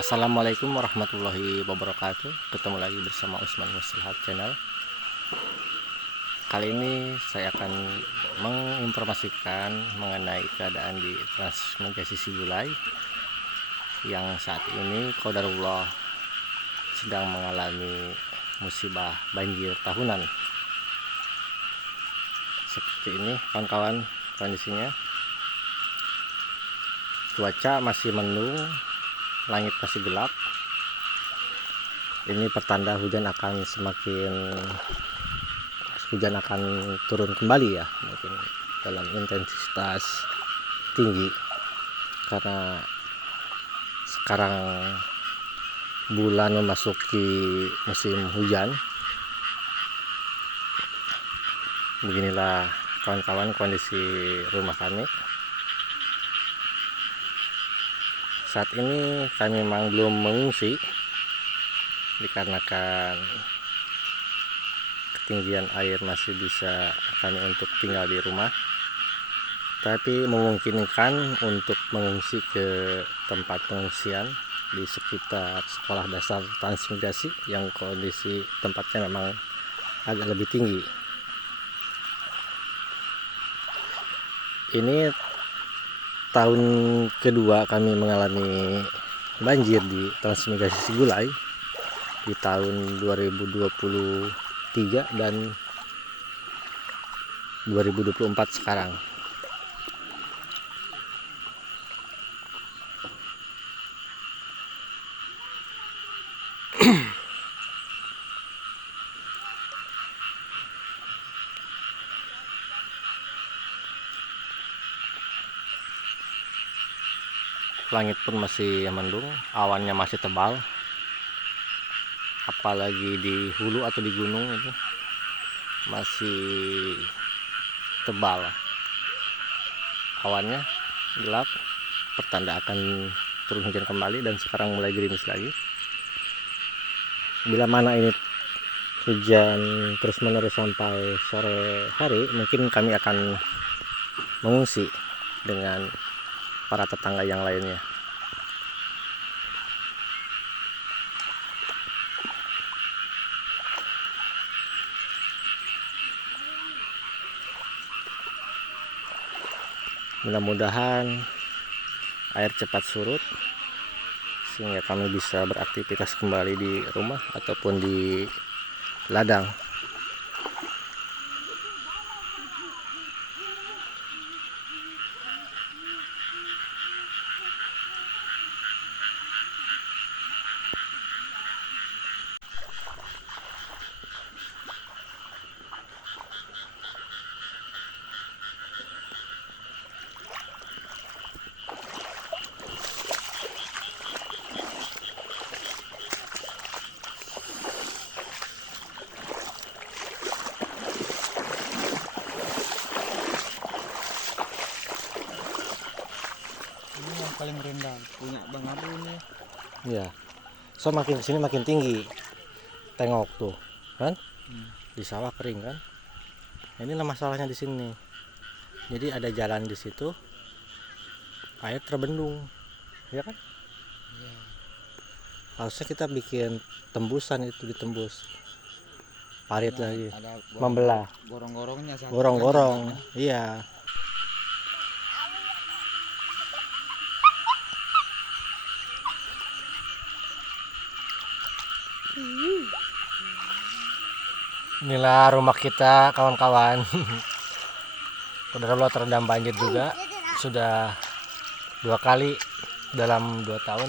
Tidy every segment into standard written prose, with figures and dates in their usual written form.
Assalamualaikum warahmatullahi wabarakatuh. Ketemu lagi bersama Usman Muslihat Channel. Kali ini saya akan menginformasikan mengenai keadaan di Transmigrasi Sigulai yang saat ini qadarullah sedang mengalami musibah banjir tahunan. Seperti ini kawan-kawan kondisinya. Cuaca masih mendung, langit masih gelap. Ini pertanda hujan akan turun kembali ya, mungkin dalam intensitas tinggi karena sekarang bulan memasuki musim hujan. Beginilah kawan-kawan kondisi rumah kami. Saat ini kami memang belum mengungsi dikarenakan ketinggian air masih bisa kami untuk tinggal di rumah, tapi memungkinkan untuk mengungsi ke tempat pengungsian di sekitar sekolah dasar Transmigrasi yang kondisi tempatnya memang agak lebih tinggi. Ini tahun kedua kami mengalami banjir di Transmigrasi Sigulai di tahun 2023 dan 2024 sekarang. Langit pun masih mendung, awannya masih tebal. Apalagi di hulu atau di gunung itu masih tebal. Awannya gelap, pertanda akan turun hujan kembali, dan sekarang mulai gerimis lagi. Bila mana ini hujan terus-menerus sampai sore hari, mungkin kami akan mengungsi dengan para tetangga yang lainnya. Mudah-mudahan air cepat surut sehingga kami bisa beraktivitas kembali di rumah ataupun di ladang. Paling rendah punya Bang Adu ini. Ya, so makin kesini makin tinggi. Tengok tuh, kan? Di sawah kering kan? Inilah masalahnya di sini. Jadi ada jalan di situ, air terbendung, ya kan? Ya. Harusnya kita bikin tembusan, itu ditembus parit lagi, Ada membelah, gorong-gorongnya satu. gorong-gorong, iya. Inilah rumah kita kawan-kawan. Qadarullah terendam banjir juga, sudah 2 kali dalam 2 tahun.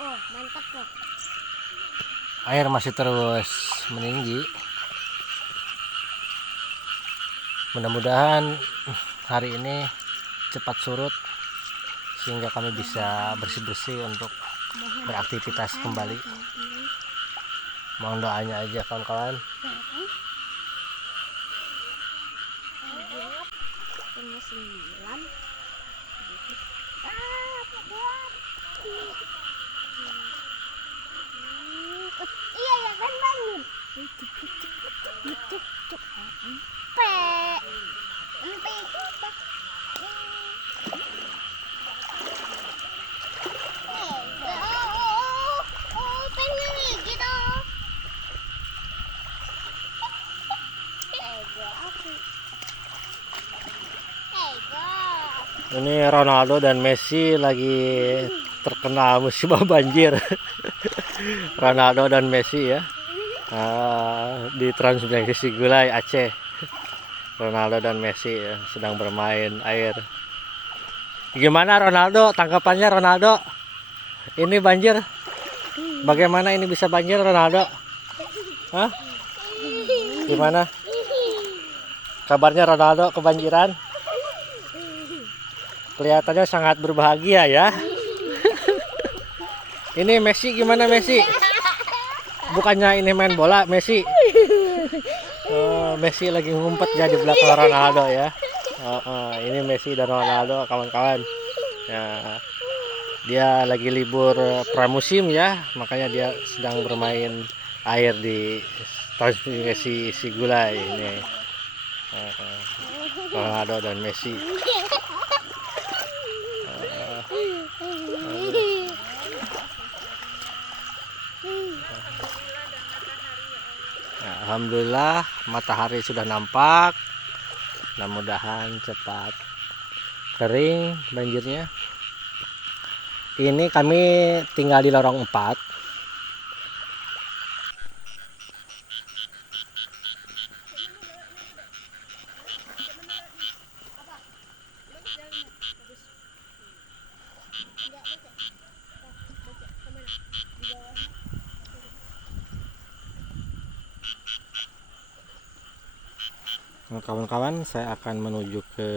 Oh, mantap loh. Air masih terus meninggi. Mudah-mudahan hari ini cepat surut sehingga kami bisa bersih-bersih untuk beraktivitas kembali. Mohon doanya aja kawan-kawan. Iya ya kan bangun. Ini Ronaldo dan Messi lagi terkena musibah banjir. Ronaldo dan Messi ya. Di Transmigrasi Gulai Aceh. Ronaldo dan Messi ya, sedang bermain air. Gimana Ronaldo? Tanggapannya Ronaldo? Ini banjir. Bagaimana ini bisa banjir Ronaldo? Hah? Gimana? Kabarnya Ronaldo kebanjiran? Kelihatannya sangat berbahagia ya. Ini Messi gimana Messi? Bukannya ini main bola Messi? Messi lagi ngumpet ya di belakang Ronaldo ya. Ini Messi dan Ronaldo kawan-kawan. Ya, dia lagi libur pramusim ya, makanya dia sedang bermain air di Transmigrasi Sigulai ini. Ronaldo dan Messi. Alhamdulillah matahari sudah nampak. Mudah-mudahan cepat kering banjirnya. Ini kami tinggal di lorong 4. Kawan-kawan, saya akan menuju ke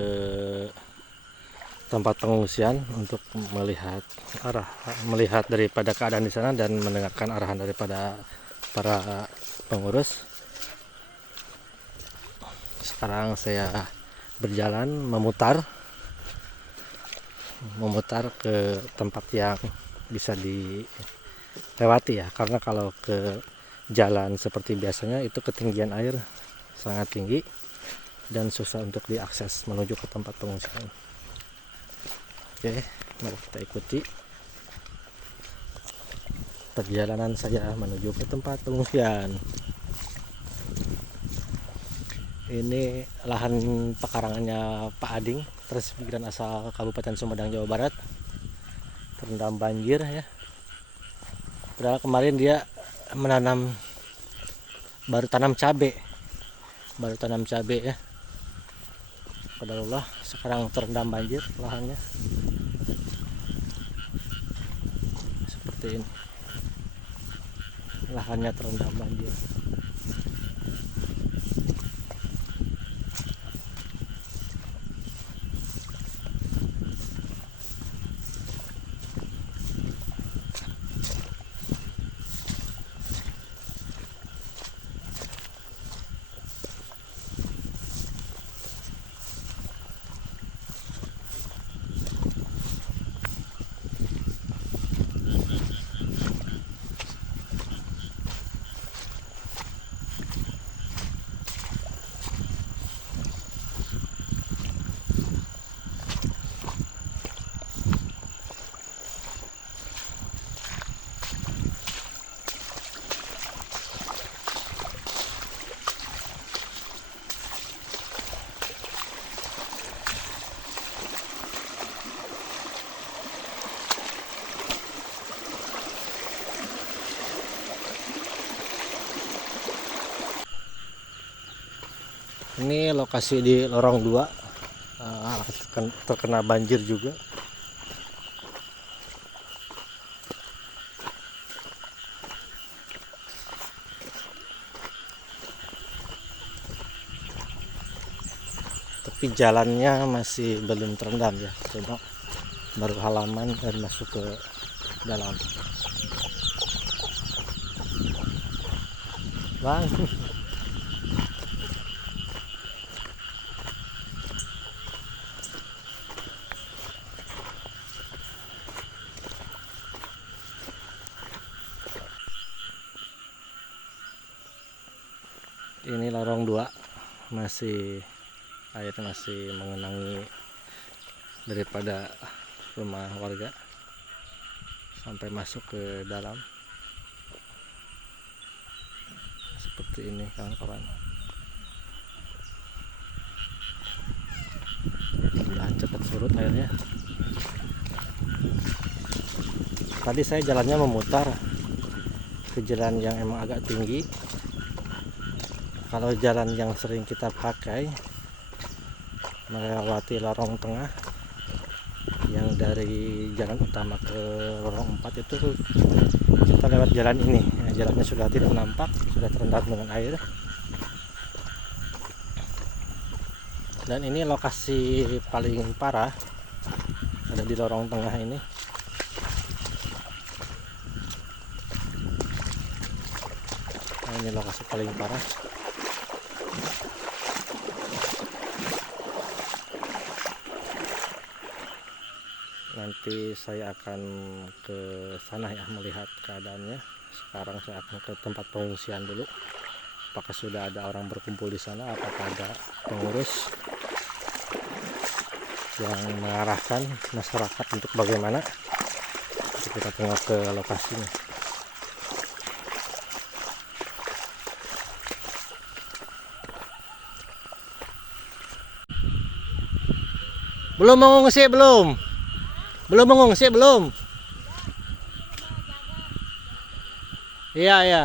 tempat pengungsian untuk melihat daripada keadaan di sana dan mendengarkan arahan daripada para pengurus. Sekarang saya berjalan memutar ke tempat yang bisa dilewati ya, karena kalau ke jalan seperti biasanya itu ketinggian air sangat tinggi dan susah untuk diakses menuju ke tempat pengungsian. Oke, mari kita ikuti perjalanan saya menuju ke tempat pengungsian. Ini lahan pekarangannya Pak Ading, transmigran asal Kabupaten Sumedang, Jawa Barat, terendam banjir ya. Padahal kemarin dia baru tanam cabai ya. Qadarullah, sekarang terendam banjir lahannya. Seperti ini. Lahannya terendam banjir. Ini lokasi di lorong 2, terkena banjir juga. Tapi jalannya masih belum terendam ya, cuma baru halaman dan masuk ke dalam. Bang. Ini lorong 2, air masih mengenangi daripada rumah warga sampai masuk ke dalam. Seperti ini kawan-kawan. Mudah cepat surut airnya. Tadi saya jalannya memutar ke jalan yang emang agak tinggi. Kalau jalan yang sering kita pakai melewati lorong tengah yang dari jalan utama ke lorong 4 itu kita lewat jalan ini. Jalannya sudah tidak nampak, sudah terendam dengan air. Dan ini lokasi paling parah, ada di lorong tengah ini. Nah, ini lokasi paling parah. Nanti saya akan ke sana ya, melihat keadaannya. Sekarang saya akan ke tempat pengungsian dulu. Apakah sudah ada orang berkumpul di sana, apakah ada pengurus yang mengarahkan masyarakat untuk bagaimana. Jadi kita tengok ke lokasinya. Belum mengungsi, belum mengungsi, belum. Iya, iya.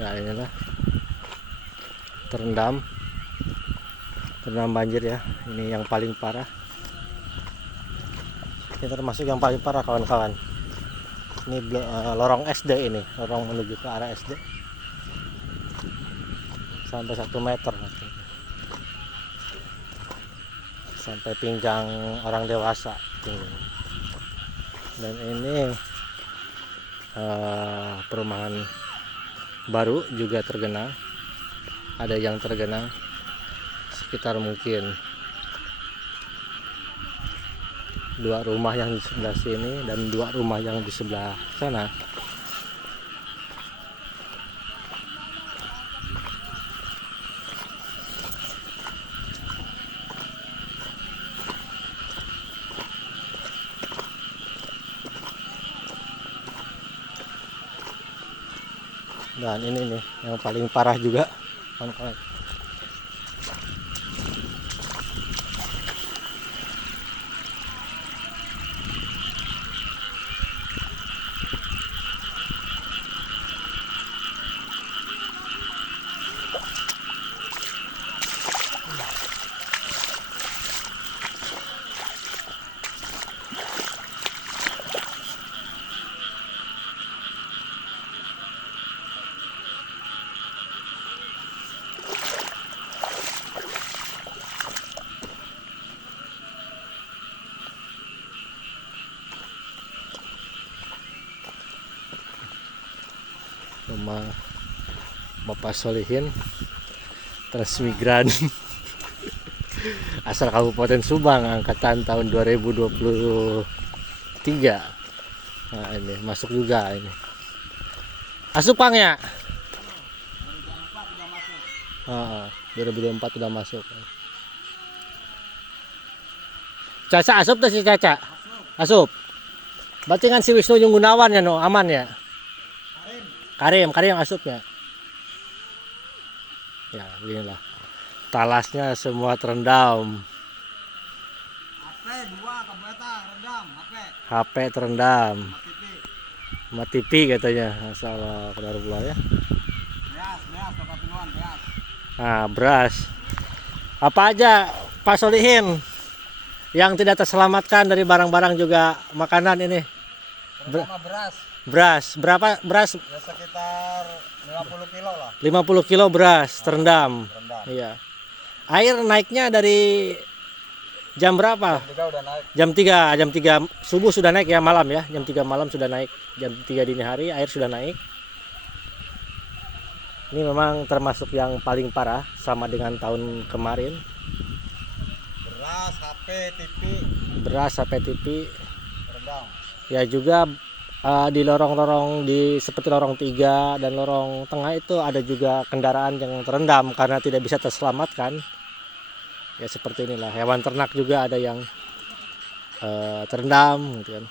Ya, inilah terendam banjir ya. Ini yang paling parah. Ini termasuk yang paling parah, kawan-kawan. Ini lorong SD, ini lorong menuju ke arah SD sampai 1 meter, sampai pinggang orang dewasa. Dan ini perumahan baru juga tergenang, ada yang tergenang sekitar mungkin 2 rumah yang di sebelah sini dan 2 rumah yang di sebelah sana. Dan ini nih yang paling parah juga, kawan-kawan. Rumah Bapak Solihin transmigran asal Kabupaten Subang, angkatan tahun 2023. Nah, ini masuk juga ini. Asup Kang ya? 2024 udah masuk. Caca asup tuh si Caca. Asup. Berarti kan si Wisnu Yung Gunawan ya, no, aman ya? Karim asupnya. Ya, beginilah. Talasnya semua terendam. HP terendam. Mati TV katanya. Astagfirullah ya. Nah, beras. Apa aja Pak Solihin yang tidak terselamatkan dari barang-barang juga makanan ini? Beras. Berapa beras? Ya sekitar 50 kilo lah. 50 kilo beras terendam. Iya. Air naiknya dari jam berapa? Jam 3 udah naik. Jam 3 subuh sudah naik ya, malam ya. Jam 3 malam sudah naik. Jam 3 dini hari air sudah naik. Ini memang termasuk yang paling parah sama dengan tahun kemarin. Beras, HP, TV Beras sampai TV. terendam. Ya juga di lorong-lorong seperti lorong 3 dan lorong tengah itu ada juga kendaraan yang terendam karena tidak bisa terselamatkan. Ya seperti inilah, hewan ternak juga ada yang terendam gitu kan.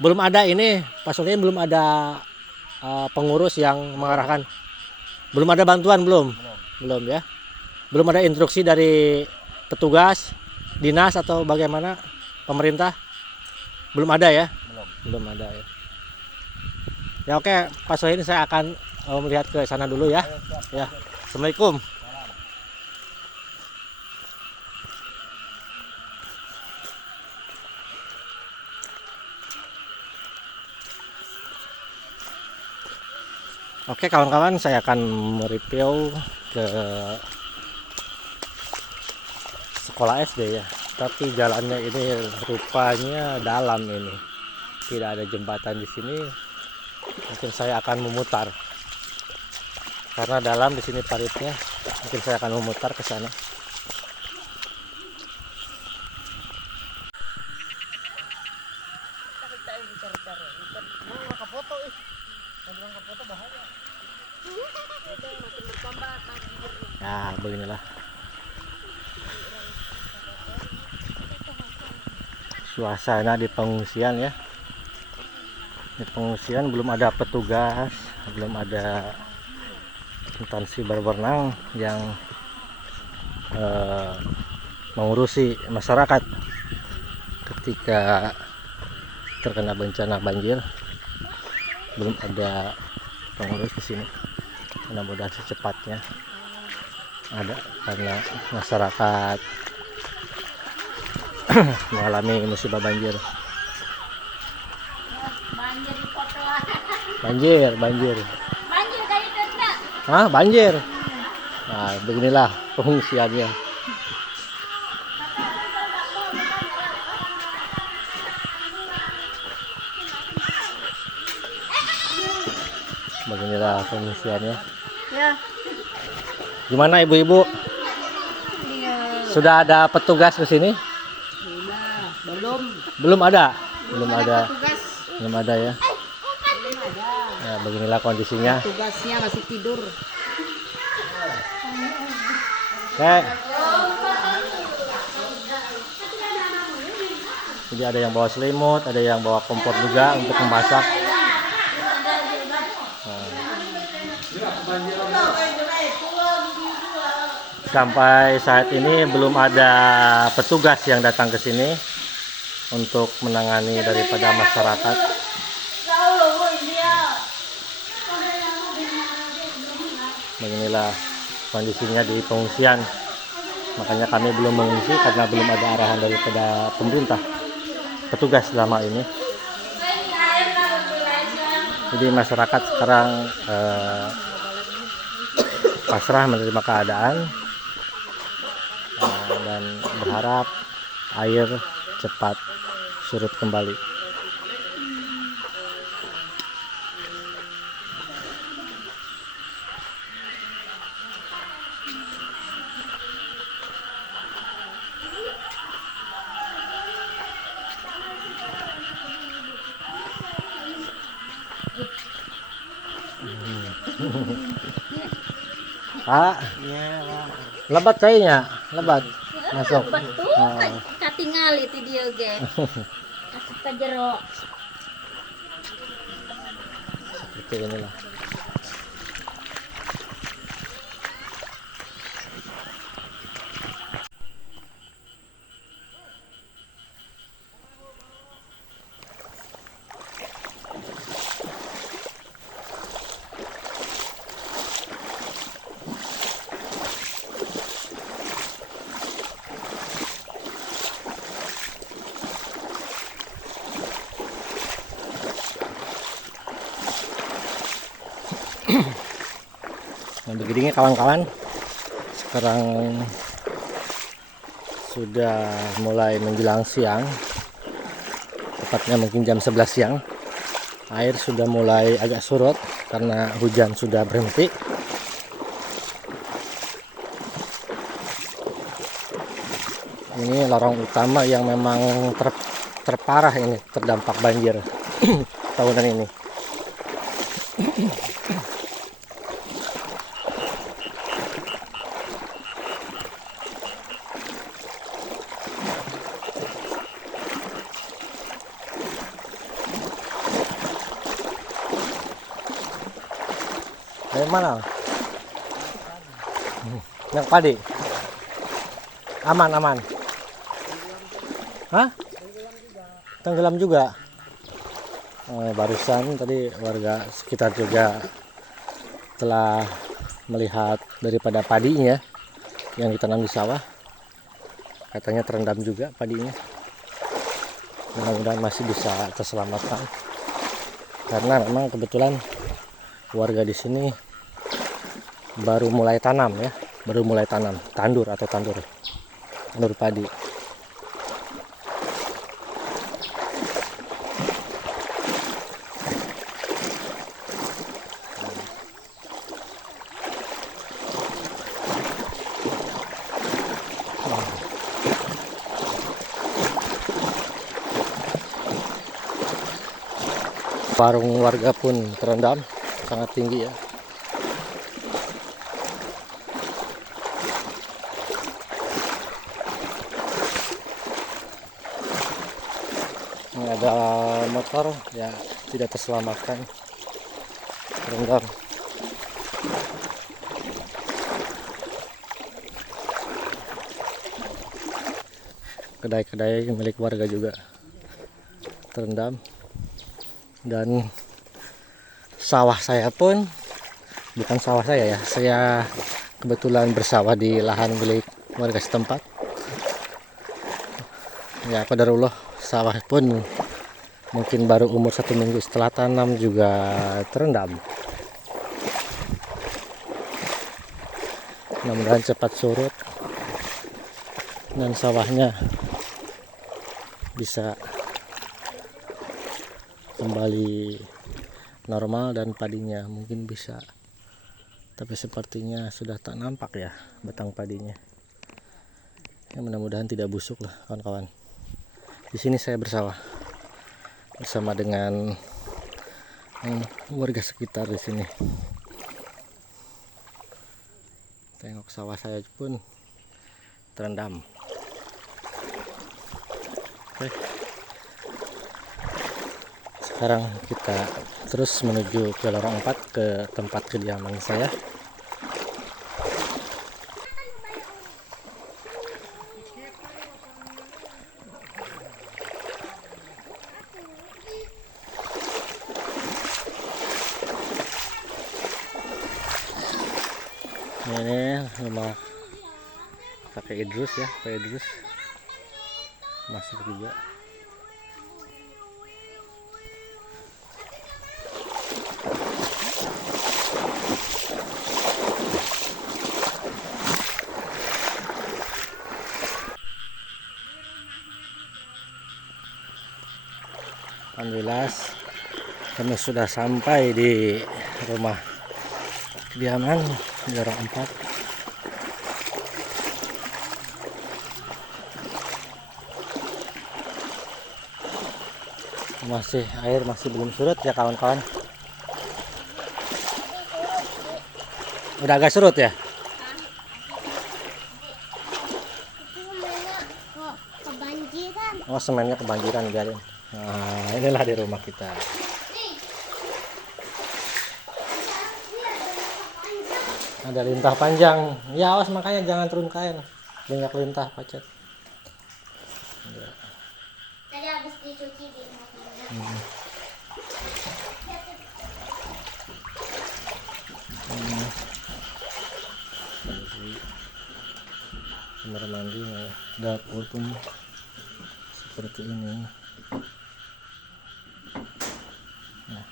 Belum ada ini, Pak Solihin, belum ada pengurus yang mengarahkan. Belum ada bantuan, belum ya. Belum ada instruksi dari petugas dinas atau bagaimana pemerintah. Belum ada ya. Belum ada ya. Ya oke, Pak Solihin, saya akan melihat ke sana dulu ya. Ya. Assalamualaikum. Oke kawan-kawan, saya akan mereview ke sekolah SD ya. Tapi jalannya ini rupanya dalam ini. Tidak ada jembatan di sini. Mungkin saya akan memutar. Karena dalam di sini paritnya. Mungkin saya akan memutar ke sana. Ya, beginilah. Suasana di pengungsian ya. Di pengungsian belum ada petugas, belum ada instansi berwenang yang mengurusi masyarakat ketika terkena bencana banjir. Belum ada pengurus di sini. Mudah-mudahan secepatnya ada, karena masyarakat mengalami musibah banjir. Banjir kayak itu enggak? Hah, banjir. Nah, beginilah pengungsiannya. Beginilah pengungsiannya. Ya. Gimana ibu-ibu? Sudah ada petugas ke sini? Belum ada. Belum ada ya. Ya, beginilah kondisinya. Tugasnya masih tidur. Oke. Jadi ada yang bawa selimut, ada yang bawa kompor juga untuk memasak. Sampai saat ini belum ada petugas yang datang ke sini untuk menangani daripada masyarakat. Beginilah kondisinya di pengungsian. Makanya kami belum mengungsi karena belum ada arahan daripada pemerintah, petugas selama ini. Jadi masyarakat sekarang pasrah menerima keadaan dan berharap air cepat surut kembali. Pak, lebat kayaknya, lebat masuk. Betul, katingal itu dia ge. Kasih ke jero. Seperti inilah. Nah, begini kawan-kawan, sekarang sudah mulai menjelang siang, tepatnya mungkin jam 11 siang. Air sudah mulai agak surut karena hujan sudah berhenti. Ini lorong utama yang memang terparah ini terdampak banjir tahunan ini. Dari mana? Yang padi. Aman. Hah? Tenggelam juga. Barusan tadi warga sekitar juga telah melihat daripada padinya yang ditanam di sawah. Katanya terendam juga padinya. Mudah-mudahan masih bisa terselamatkan. Karena memang kebetulan warga di sini baru mulai tanam ya, tandur padi. Warung warga pun terendam sangat tinggi ya. Ini ada motor ya, tidak terselamatkan, terendam. Kedai-kedai milik warga juga terendam, dan sawah saya pun, bukan sawah saya ya, saya kebetulan bersawah di lahan milik warga setempat ya. Qadarullah, sawah pun mungkin baru umur 1 minggu setelah tanam juga terendam. Mudah-mudahan cepat surut dan sawahnya bisa kembali normal dan padinya mungkin bisa, tapi sepertinya sudah tak nampak ya batang padinya ya. Mudah-mudahan tidak busuk lah kawan-kawan. Di sini saya bersawah bersama dengan warga sekitar di sini. Tengok sawah saya pun terendam. Oke. Sekarang kita terus menuju ke lorong 4 ke tempat kediaman saya. Ini rumah kakek Idrus ya, Pak Idrus masuk juga. Alhamdulillah kami sudah sampai di rumah kediaman di lorong 4. Air masih belum surut ya kawan-kawan. Udah agak surut ya. Oh, semennya kebanjiran, biarin. Nah, inilah di rumah kita. Ada lintah panjang. Ya, awas makanya jangan turun kain. Banyak lintah pacet. Ya. Tadi habis dicuci di rumah. Kamar mandi, dapur pun seperti ini. Nah.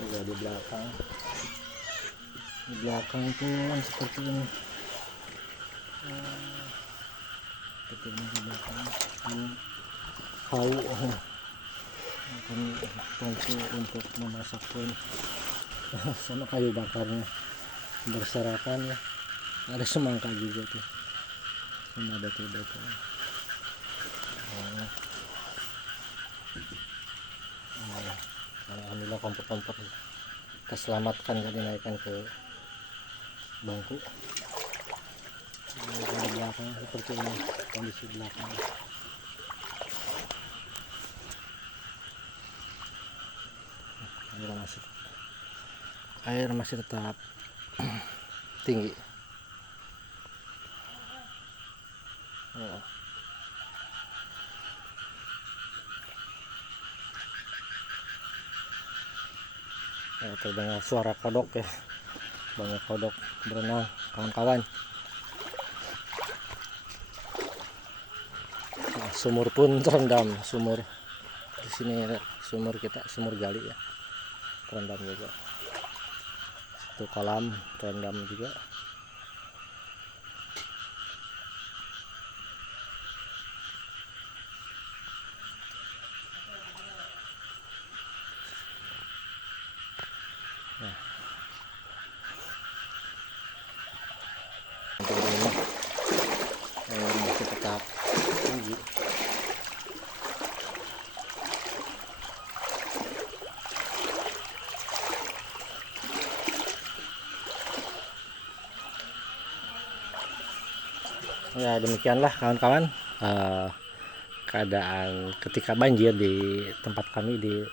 Ada di belakang. Di belakang pun seperti ini. Seperti ini di belakang. Ini kayu. Akan tungku untuk memasak pun sama kayu bakarnya berserakan ya. Ada semangka juga tuh. Ini ada tuh. Alhamdulillah kompor kita selamatkan, kan dinaikkan ke bangku. Di belakang seperti ini kondisi belakang. Air masih tetap tinggi. Terdengar suara kodok ya, banyak kodok berenang kawan-kawan. Sumur pun terendam, sumur di sini sumur kita, sumur gali ya, terendam juga. Itu kolam terendam juga. Untuk ini masih tetap tinggi. Ya demikianlah kawan-kawan keadaan ketika banjir di tempat kami di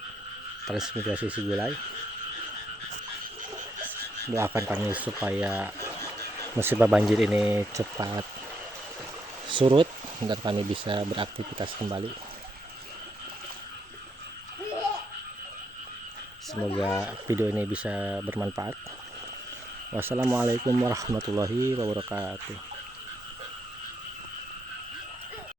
Transmigrasi Sigulai. Doakan kami supaya musibah banjir ini cepat surut dan kami bisa beraktivitas kembali. Semoga video ini bisa bermanfaat. Wassalamualaikum warahmatullahi wabarakatuh.